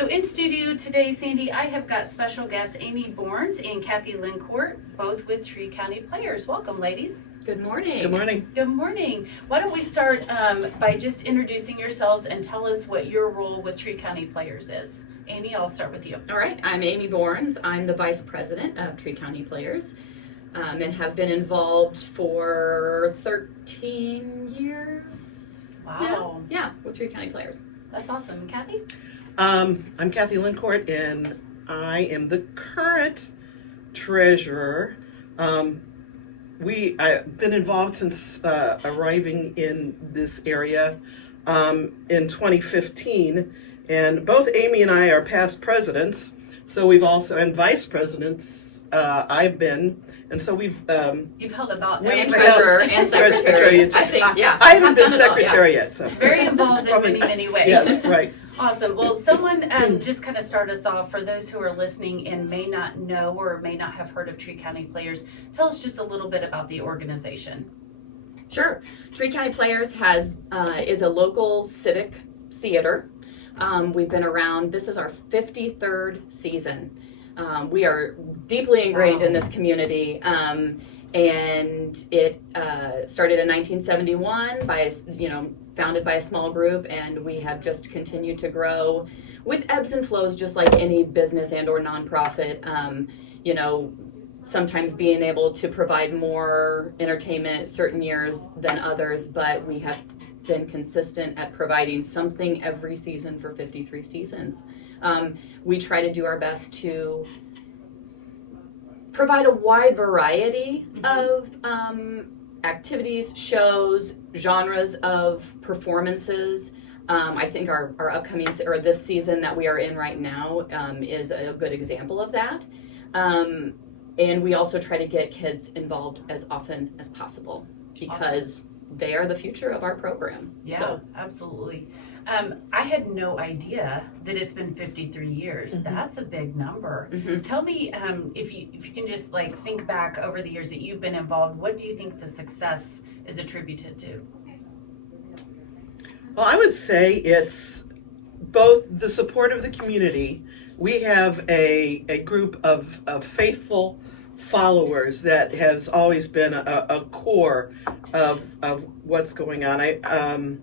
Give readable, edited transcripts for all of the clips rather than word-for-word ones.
So in studio today, Sandy, I have got special guests Amy Borns and Kathy Lincourt, both with Tree County Players. Welcome, ladies. Good morning. Good morning. Good morning. Why don't we start by just introducing yourselves and tell us what your role with Tree County Players is. Amy, I'll start with you. All right, I'm Amy Borns. I'm the Vice President of Tree County Players and have been involved for 13 years. Wow. Yeah, with Tree County Players. That's awesome. Kathy? I'm Kathy Lincourt, and I am the current treasurer. I've been involved since arriving in this area in 2015, and both Amy and I are past presidents, so we've also, and vice presidents, I've been, and so we've... You've held about And treasurer and secretary. I think, yeah. I haven't been done it all, secretary yet, so... Very involved in many, many ways. Yes, right. Awesome. Well, someone just kind of start us off for those who are listening and may not know or may not have heard of Tree County Players. Tell us just a little bit about the organization. Sure. Tree County Players is a local civic theater. We've been around, this is our 53rd season. We are deeply ingrained in this community, and it started in 1971 by, founded by a small group, and we have just continued to grow with ebbs and flows, just like any business and or nonprofit. Sometimes being able to provide more entertainment certain years than others, but we have been consistent at providing something every season for 53 seasons. We try to do our best to provide a wide variety of activities, shows, genres of performances. I think our upcoming, or this season that we are in right now, is a good example of that. And we also try to get kids involved as often as possible because they are the future of our program. Yeah, so. Absolutely. I had no idea that it's been 53 years. Mm-hmm. That's a big number. Mm-hmm. Tell me, if you can just think back over the years that you've been involved, what do you think the success is attributed to? Well, I would say it's both the support of the community. We have a group of faithful followers that has always been a core of what's going on.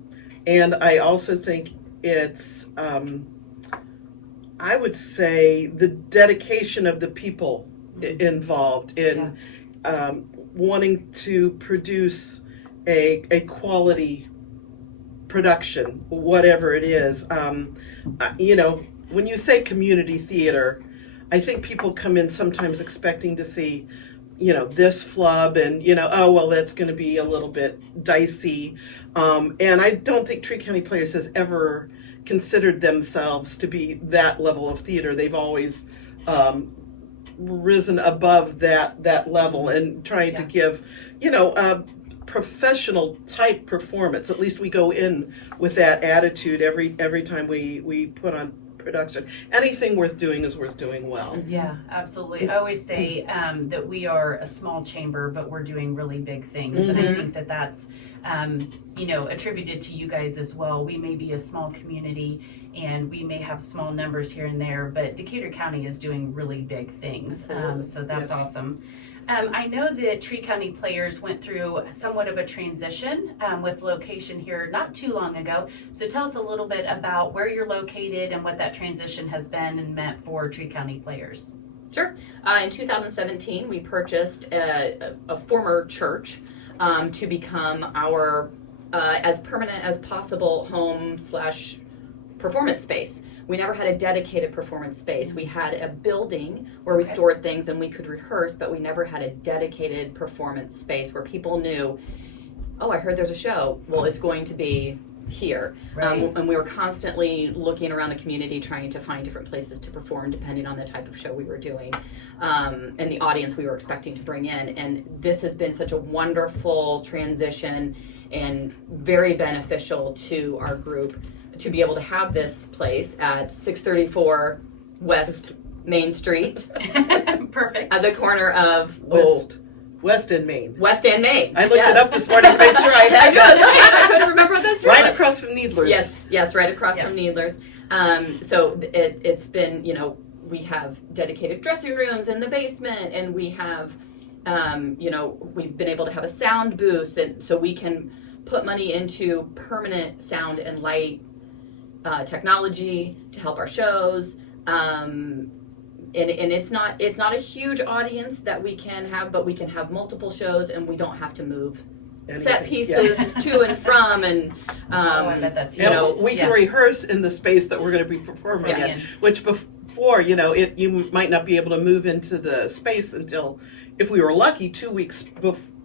And I also think it's, I would say, the dedication of the people involved in wanting to produce a quality production, whatever it is. When you say community theater, I think people come in sometimes expecting to see, this flub and, oh, well, that's going to be a little bit dicey. And I don't think Tree County Players has ever considered themselves to be that level of theater. They've always risen above that level and trying to give, a professional type performance. At least we go in with that attitude every time we put on production. Anything worth doing is worth doing well. Yeah, absolutely. I always say that we are a small chamber, but we're doing really big things. Mm-hmm. And I think that that's, attributed to you guys as well. We may be a small community and we may have small numbers here and there, but Decatur County is doing really big things. So that's awesome. I know that Tree County Players went through somewhat of a transition with location here not too long ago. So tell us a little bit about where you're located and what that transition has been and meant for Tree County Players. Sure. In 2017, we purchased a former church to become our as permanent as possible home/performance space. We never had a dedicated performance space. We had a building where we stored things and we could rehearse, but we never had a dedicated performance space where people knew, oh, I heard there's a show. Well, it's going to be here. Right. And we were constantly looking around the community trying to find different places to perform depending on the type of show we were doing and the audience we were expecting to bring in. And this has been such a wonderful transition and very beneficial to our group to be able to have this place at 634 West Main Street. Perfect. At the corner of West End, Main. West End, Main. I looked it up this morning to make sure I had I couldn't remember what that's right across from Needler's. Yes, right across from Needler's. So it's been, we have dedicated dressing rooms in the basement, and we have, we've been able to have a sound booth, and so we can put money into permanent sound and light technology to help our shows. And it's not a huge audience that we can have, but we can have multiple shows, and we don't have to move set pieces to and from, and I bet that's we can rehearse in the space that we're going to be performing in, which before you might not be able to move into the space until, if we were lucky, 2 weeks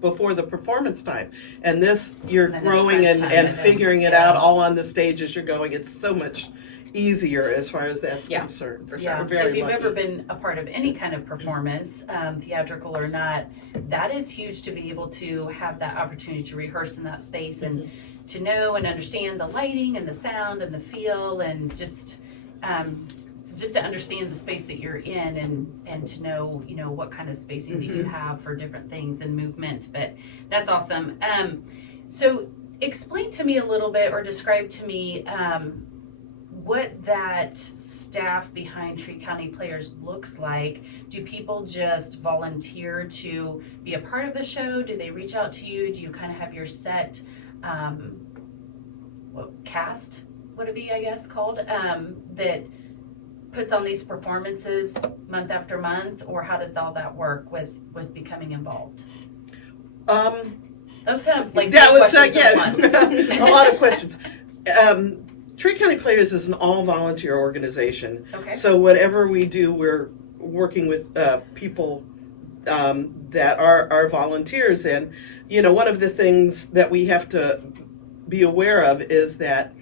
before the performance time. And this, you're growing and figuring it out all on the stage as you're going. It's so much easier as far as that's concerned. For sure. Yeah. Very if you've lucky. ever been a part of any kind of performance, theatrical or not, that is huge to be able to have that opportunity to rehearse in that space and to know and understand the lighting and the sound and the feel, and just to understand the space that you're in, and to know what kind of spacing do you have for different things and movement. But that's awesome. So explain to me a little bit, or describe to me what that staff behind Tree County Players looks like. Do people just volunteer to be a part of the show? Do they reach out to you? Do you kind of have your set cast, would it be, I guess, called, that puts on these performances month after month? Or how does all that work with becoming involved? That was kind of like questions at once. A lot of questions. Tree County Players is an all-volunteer organization. Okay. So whatever we do, we're working with people that are volunteers. And, one of the things that we have to be aware of is that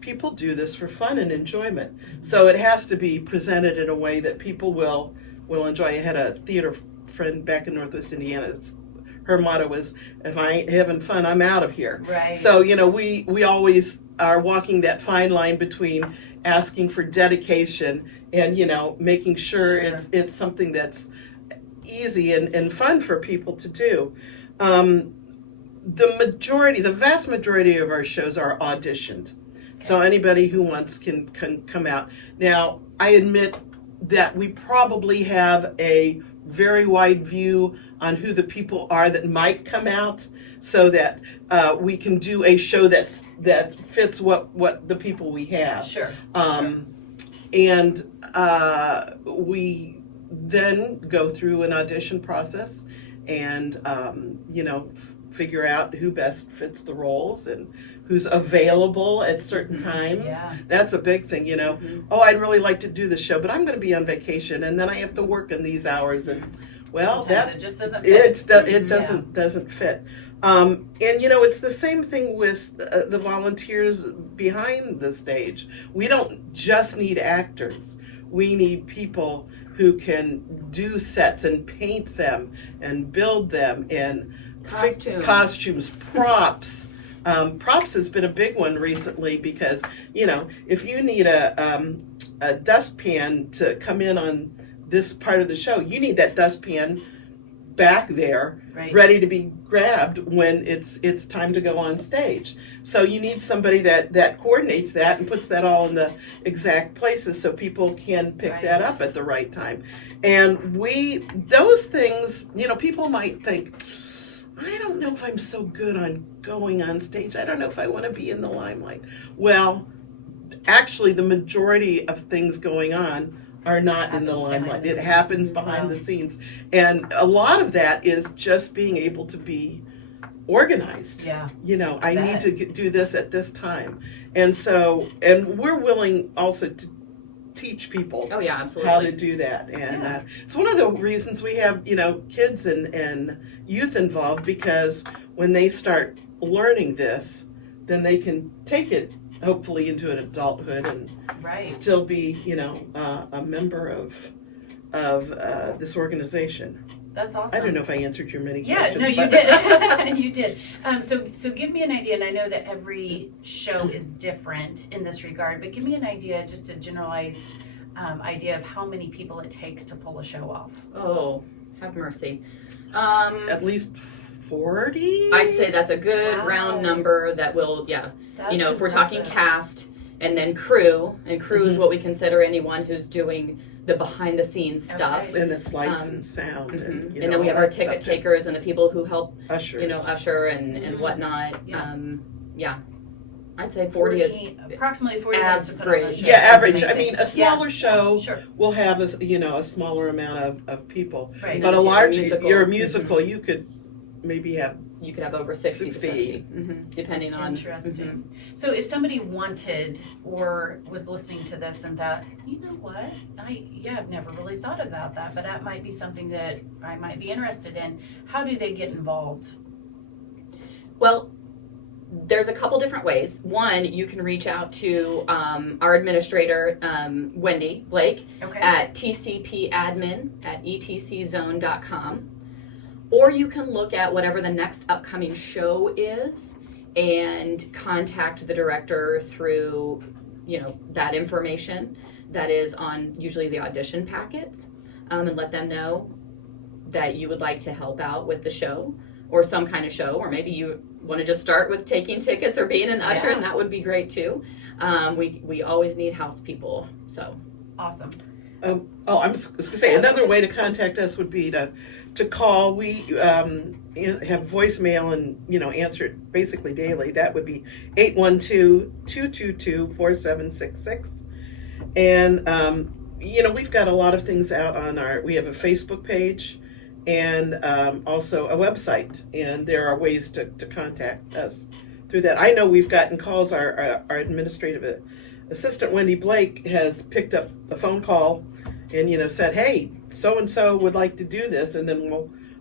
people do this for fun and enjoyment. So it has to be presented in a way that people will enjoy. I had a theater friend back in Northwest Indiana. Her motto was, if I ain't having fun, I'm out of here. Right. So, we always are walking that fine line between asking for dedication and, making sure it's something that's easy and fun for people to do. The vast majority of our shows are auditioned. Okay. So anybody who wants can come out. Now, I admit that we probably have a very wide view on who the people are that might come out, so that we can do a show that fits what the people we have. Sure. And we then go through an audition process and figure out who best fits the roles and who's available at certain times. Yeah. That's a big thing, Oh, I'd really like to do this show, but I'm going to be on vacation, and then I have to work in these hours, and sometimes it just doesn't fit. It doesn't fit. And it's the same thing with the volunteers behind the stage. We don't just need actors. We need people who can do sets and paint them and build them, and costumes, props. Props has been a big one recently because, if you need a dustpan to come in on this part of the show, you need that dustpan back there, ready to be grabbed when it's time to go on stage. So you need somebody that coordinates that and puts that all in the exact places so people can pick that up at the right time. And those things, people might think, I don't know if I'm so good on going on stage. I don't know if I want to be in the limelight. Well, actually, the majority of things going on are not in the limelight. It happens behind the scenes. And a lot of that is just being able to be organized. Yeah. I need to do this at this time. And we're willing also to teach people how to do that. And it's one of the reasons we have, kids and youth involved, because when they start learning this, then they can take it hopefully into an adulthood and still be, a member of this organization. That's awesome. I don't know if I answered your many questions. Yeah, no, you did. You did. So give me an idea, and I know that every show is different in this regard, but give me an idea, just a generalized idea of how many people it takes to pull a show off. Oh, have mercy. At least 40? I'd say that's a good round number that will, That's if we're talking impressive. cast, and then crew, and crew is what we consider anyone who's doing the behind the scenes stuff. Okay. And it's lights and sound, and And then we have our ticket takers and the people who help, ushers. usher and whatnot. Yeah. I'd say 40 is approximately 40 minutes to put on a average. show. Yeah, That's average. I amazing. mean, a smaller show Sure. will have a smaller amount of people, Right. but if a large, musical, you're a musical, you could maybe have. you could have over 60 to 70, depending on. Interesting. So if somebody wanted or was listening to this and thought, you know what, I've never really thought about that, but that might be something that I might be interested in. How do they get involved? Well, there's a couple different ways. One, you can reach out to our administrator, Wendy Blake, Okay. at tcpadmin@etczone.com. Or you can look at whatever the next upcoming show is and contact the director through, that information that is on usually the audition packets, and let them know that you would like to help out with the show or some kind of show, or maybe you want to just start with taking tickets or being an usher, and that would be great too. We always need house people, so. Awesome. I was going to say another way to contact us would be to call. We have voicemail and answer it basically daily. That would be 812-222-4766. And we've got a lot of things out on we have a Facebook page and also a website, and there are ways to contact us through that. I know we've gotten calls. Our administrative assistant Wendy Blake has picked up a phone call and said, hey, so and so would like to do this, and then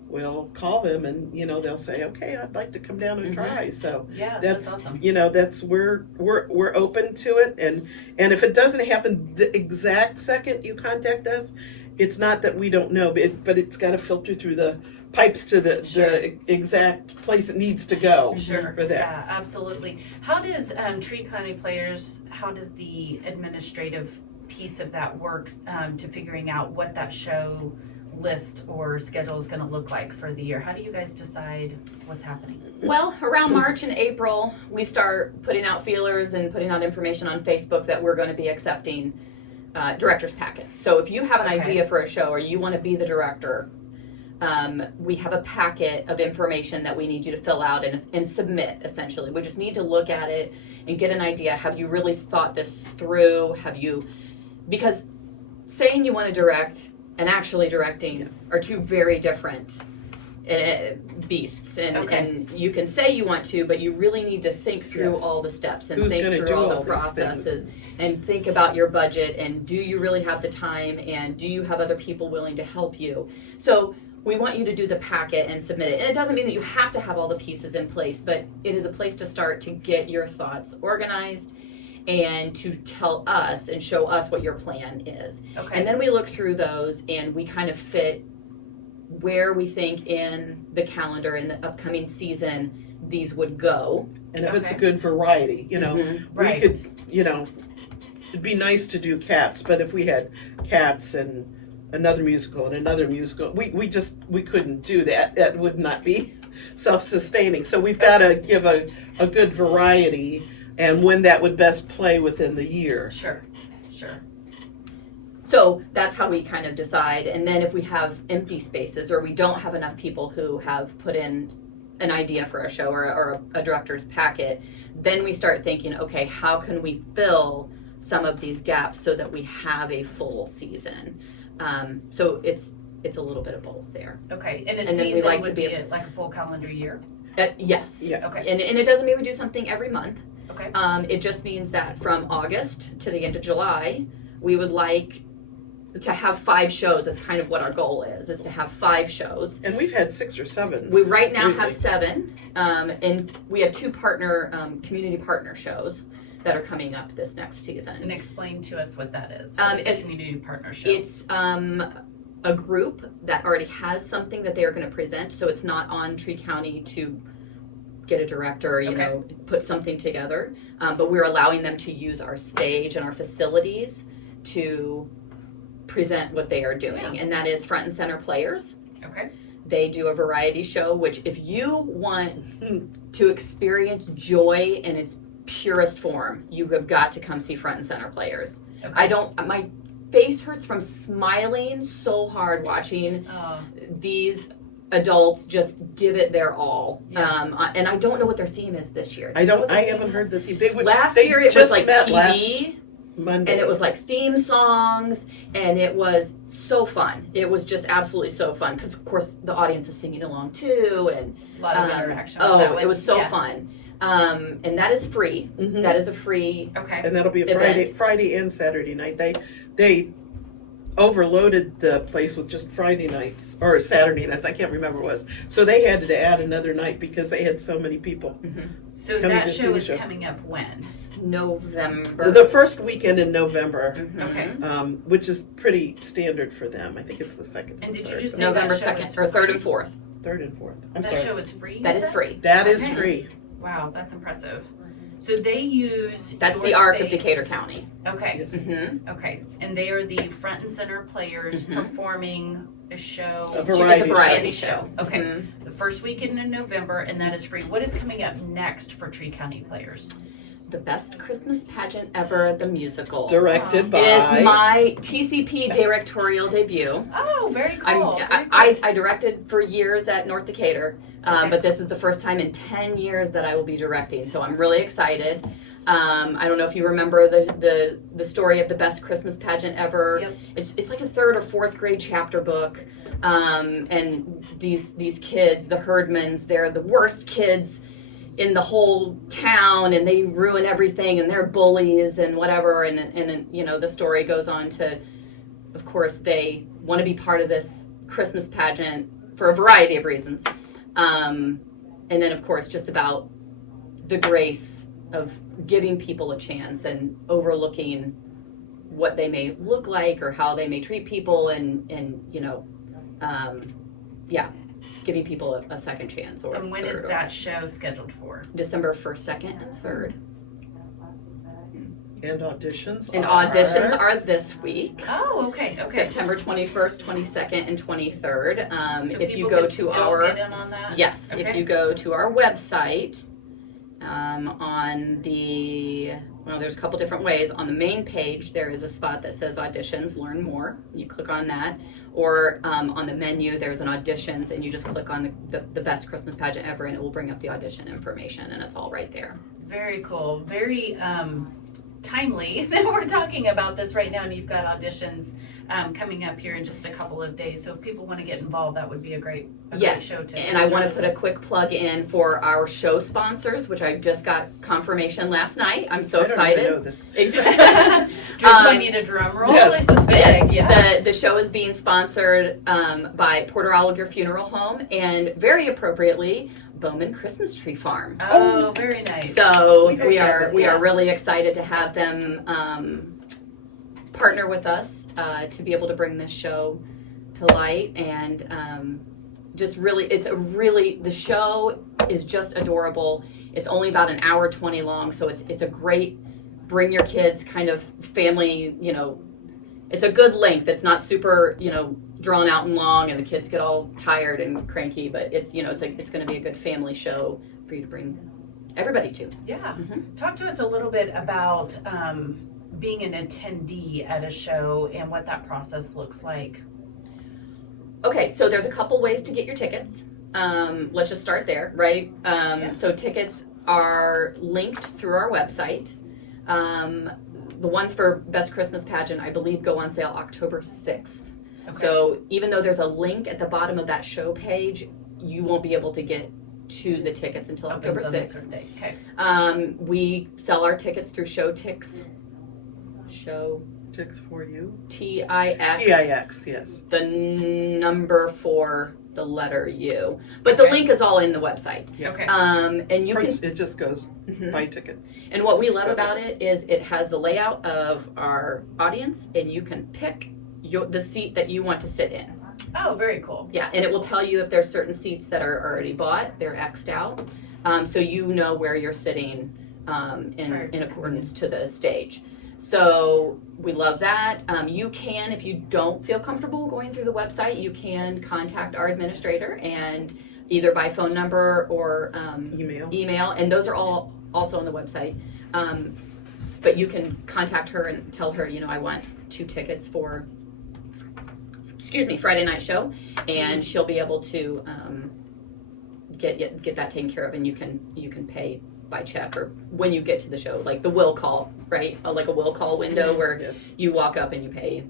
we'll call them, and they'll say, okay, I'd like to come down and try. So Yeah, that's awesome. that's we're open to it, and if it doesn't happen the exact second you contact us, it's not that we don't know, but it's got to filter through the pipes to the exact place it needs to go. Sure. For that. Yeah, absolutely. How does Tree County Players, how does the administrative piece of that work to figuring out what that show list or schedule is going to look like for the year? How do you guys decide what's happening? Well, around March and April, we start putting out feelers and putting out information on Facebook that we're going to be accepting director's packets. So if you have an idea for a show or you want to be the director, we have a packet of information that we need you to fill out and submit, essentially. We just need to look at it and get an idea. Have you really thought this through? Because saying you want to direct and actually directing are two very different beasts, and you can say you want to, but you really need to think through all the steps and think through all the processes and think about your budget, and do you really have the time, and do you have other people willing to help you. So we want you to do the packet and submit it, and it doesn't mean that you have to have all the pieces in place, but it is a place to start to get your thoughts organized and to tell us and show us what your plan is. And then we look through those and we kind of fit where we think in the calendar in the upcoming season these would go. And if it's a good variety, Right. we could, it'd be nice to do Cats, but if we had Cats and another musical and another musical, we couldn't do that. That would not be self-sustaining. So we've got to give a good variety and when that would best play within the year. Sure. So that's how we kind of decide. And then if we have empty spaces or we don't have enough people who have put in an idea for a show or a director's packet, then we start thinking, okay, how can we fill some of these gaps so that we have a full season? So it's a little bit of both there. Okay, and a And then we season like to would be be like a full calendar year? Yes. Yeah. Okay. And it doesn't mean we do something every month. Okay. It just means that from August to the end of July, we would like to have 5 shows. Is kind of what our goal is to have 5 shows. And we've had 6 or 7. We right now have 7, and we have 2 community partner shows that are coming up this next season. And explain to us what that is. What is a community partnership? It's a group that already has something that they are going to present, so it's not on Tree County to get a director, put something together, but we're allowing them to use our stage and our facilities to present what they are doing, and that is Front and Center Players. Okay. They do a variety show, which if you want to experience joy in its purest form, you have got to come see Front and Center Players. Okay. My face hurts from smiling so hard watching these adults just give it their all. Yeah. And I don't know what their theme is this year. I haven't heard the theme. Last year it was like TV. Last Monday. And it was like theme songs, and it was so fun. It was just absolutely so fun because, of course, the audience is singing along too, and A lot of interaction. With that one. it was so Yeah. fun. And that is free. Mhm. That is a free. Okay. And that'll be a event. Friday and Saturday night. They overloaded the place with just Friday nights or Saturday nights. I can't remember what it was. So they had to add another night because they had so many people. So coming that to see show the is show. coming up when? November. The first weekend in November, Mhm. Okay. which is pretty standard for them. I think it's the second. And did you third, just but say November that show 2nd is or 3rd free? and 4th. third and fourth? I'm That sorry. show is free? That you is said? free. That is Okay. free. Wow, that's impressive. So they use That's your the arc of space. Decatur County. Okay. Yes. Mm-hmm. Okay. And they are the front and center players Mhm. performing a show. A It's a variety variety show. show. Okay. Mhm. The first weekend in November, and that is free. What is coming up next for Tree County players? The Best Christmas Pageant Ever, the musical. Directed by. It is my TCP directorial debut. Oh, very cool. I directed for years at North Decatur, Okay. but this is the first time in 10 years that I will be directing, so I'm really excited. I don't know if you remember the story of the Best Christmas Pageant Ever. Yep. It's like a 3rd or 4th grade chapter book, and these kids, the Herdmans, they're the worst kids in the whole town, and they ruin everything, and they're bullies and whatever, and you know, the story goes on to, of course, they want to be part of this Christmas pageant for a variety of reasons, and then of course just about the grace of giving people a chance and overlooking what they may look like or how they may treat people, and you know, giving people a second chance. Or And when is third, or that show scheduled for? December 1st, 2nd, and 3rd. And auditions. And auditions are this week. Oh, okay, okay. September 21st, 22nd, and 23rd. So If you people go can to still our get in on that? yes, if Okay. you go to our website, on the there's a couple different ways. On the main page, there is a spot that says auditions, learn more. You click on that, or on the menu, there's an auditions, and you just click on the Best Christmas Pageant Ever, and it will bring up the audition information, and it's all right there. Very cool. Very timely that we're talking about this right now, and you've got auditions coming up here in just a couple of days. So if people want to get involved, that would be a great Yes, show to. and I want to put a quick plug in for our show sponsors, which I just got confirmation last night. I'm so I don't even excited. know this. Exactly. Do I need a drum roll? Yes. This is big. Yes, Yeah. the show is being sponsored by Porter Oliver Funeral Home, and very appropriately, Bowman Christmas Tree Farm. Oh, very nice. So We we heard are yes. really excited to have them partner with us to be able to bring this show to light, and just really, the show is just adorable. It's only about an hour 20 long, so it's a great bring your kids kind of family, you know, it's a good length. It's not super, you know, drawn out and long and the kids get all tired and cranky, but it's, you know, it's going to be a good family show for you to bring everybody to. Yeah. Mhm. Talk to us a little bit about being an attendee at a show and what that process looks like. Okay, so there's a couple ways to get your tickets. Let's just start there, right? Yeah. So tickets are linked through our website. The ones for Best Christmas Pageant, I believe, go on sale October 6th. Okay. So even though there's a link at the bottom of that show page, you won't be able to get to the tickets until October Opens on a 6th. certain date. Okay. We sell our tickets through Showtix. Show Chicks for you. TIX. TIX, yes. The number for the letter U. But the Okay. link is all in the website. Okay. And you can. It just goes Mhm. buy tickets. And what we love about it is it has the layout of our audience, and you can pick the seat that you want to sit in. Oh, very cool. Yeah, and it will tell you if there's certain seats that are already bought, they're X'd out, so you know where you're sitting in accordance to the stage. So we love that. You can, if you don't feel comfortable going through the website, you can contact our administrator, and either by phone number or Email. email, and those are all also on the website. But you can contact her and tell her, I want 2 tickets for, Friday night show, and she'll be able to get that taken care of, and you can pay by check or when you get to the show, like the will call, right? Like a will call window where Yes. you walk up and you pay,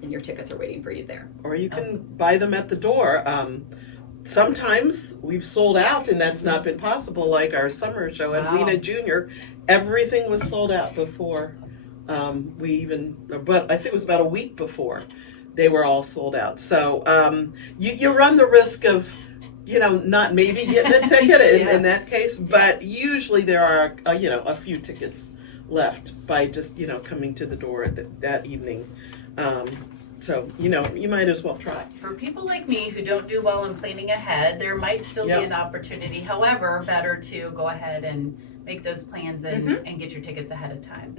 and your tickets are waiting for you there. Or you can buy them at the door. Sometimes we've sold out and that's not been possible, like our summer show at Wow. Lena Junior. Everything was sold out before but I think it was about a week before they were all sold out. So you run the risk of, not maybe getting a ticket in that case, but usually there are, a few tickets left by just, coming to the door that evening. So, you might as well try. For people like me who don't do well in planning ahead, there might still be an opportunity. However, better to go ahead and make those plans and get your tickets ahead of time.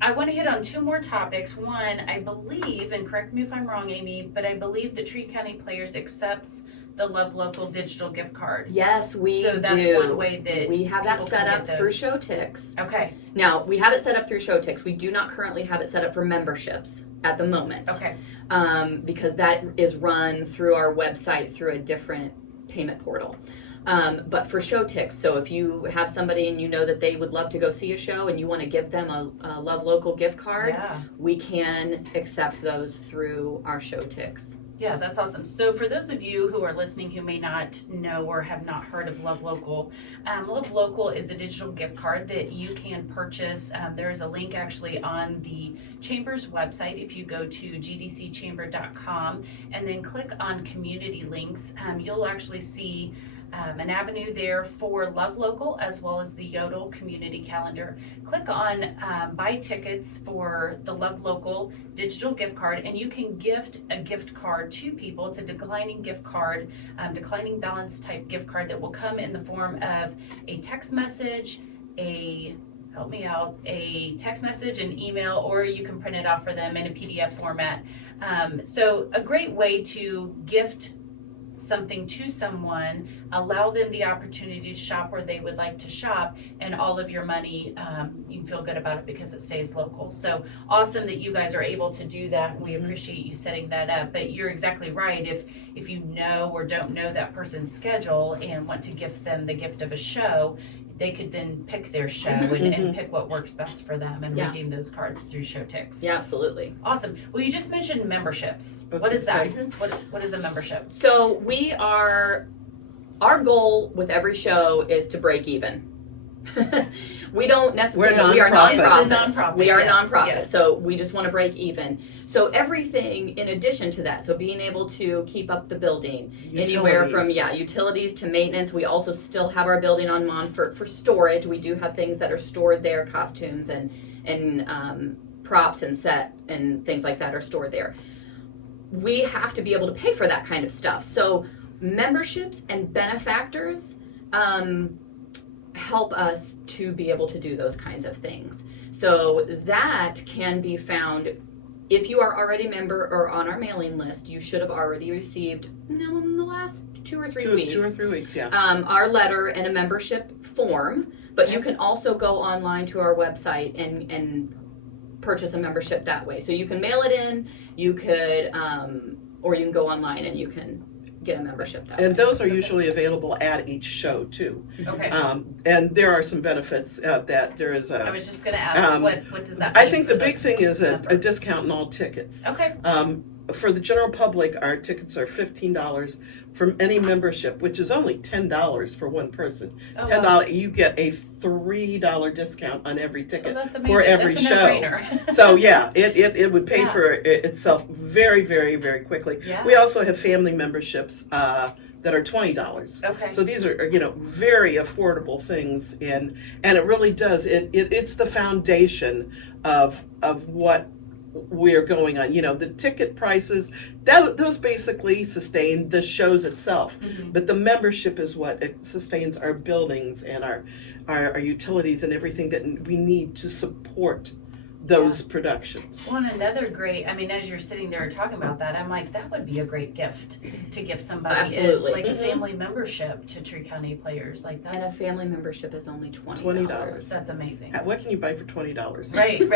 I want to hit on 2 more topics. One, I believe, and correct me if I'm wrong, Amy, but I believe that Tree County Players accepts the Love Local digital gift card. Yes, we So that's do. one way that we have that people set can up get through those. Showtix. Okay, Now, we have it set up through Showtix. We do not currently have it set up for memberships at the moment. okay. Because that is run through our website through a different payment portal. But for Showtix, so if you have somebody and you know that they would love to go see a show and you want to give them a Love Local gift card, Yeah. we can accept those through our Showtix. Yeah, that's awesome. So for those of you who are listening who may not know or have not heard of Love Local, Love Local is a digital gift card that you can purchase. There is a link actually on the Chamber's website. If you go to gdcchamber.com and then click on community links, you'll actually see an avenue there for Love Local as well as the Yodel community calendar. Click on buy tickets for the Love Local digital gift card, and you can gift a gift card to people. It's a declining gift card, declining balance type gift card that will come in the form of a text message, a text message, an email, or you can print it out for them in a PDF format. So a great way to gift something to someone, allow them the opportunity to shop where they would like to shop, and all of your money, you can feel good about it because it stays local. So awesome that you guys are able to do that, and we appreciate you setting that up. But you're exactly right. If you know or don't know that person's schedule and want to gift them the gift of a show, they could then pick their show and pick what works best for them and redeem those cards through Showtix. Yeah, absolutely. Awesome. Well, you just mentioned memberships. I was What is gonna that? What is a membership? So our goal with every show is to break even. We don't necessarily, we are nonprofit. It's a nonprofit, We are yes, nonprofit, yes. so we just want to break even. So everything in addition to that, so being able to keep up the building, anywhere from utilities to maintenance. We also still have our building on for storage. We do have things that are stored there, costumes and props and set and things like that are stored there. We have to be able to pay for that kind of stuff. So memberships and benefactors help us to be able to do those kinds of things. So that can be found if you are already a member or on our mailing list. You should have already received in the last 2 or 3 weeks. 2 or 3 weeks, yeah. Our letter and a membership form, but you can also go online to our website and purchase a membership that way. So you can mail it in, you could, or you can go online and you can get a membership that way. And those are usually available at each show too. Okay. And there are some benefits that there is I was just going to ask, what does that mean? I think the big thing is a discount on all tickets. Okay. For the general public, our tickets are $15 from any membership, which is only $10 for one person. Oh, $10, wow. you get a $3 discount on every ticket Oh, that's amazing. for every That's a show. no-brainer. So yeah, it would pay Yeah. for itself very, very, very quickly. Yeah. We also have family memberships that are $20. Okay. So these are very affordable things, and it really does it's the foundation of what we're going on. The ticket prices, those basically sustain the shows itself, but the membership is what it sustains our buildings and our utilities and everything that we need to support those productions. Well, and another great, I mean, as you're sitting there talking about that, I'm like, that would be a great gift to give somebody is Absolutely. like a family membership to Tree County Players. Like And a that's family membership is only $20. $20. that's amazing. What can you buy for $20? Right,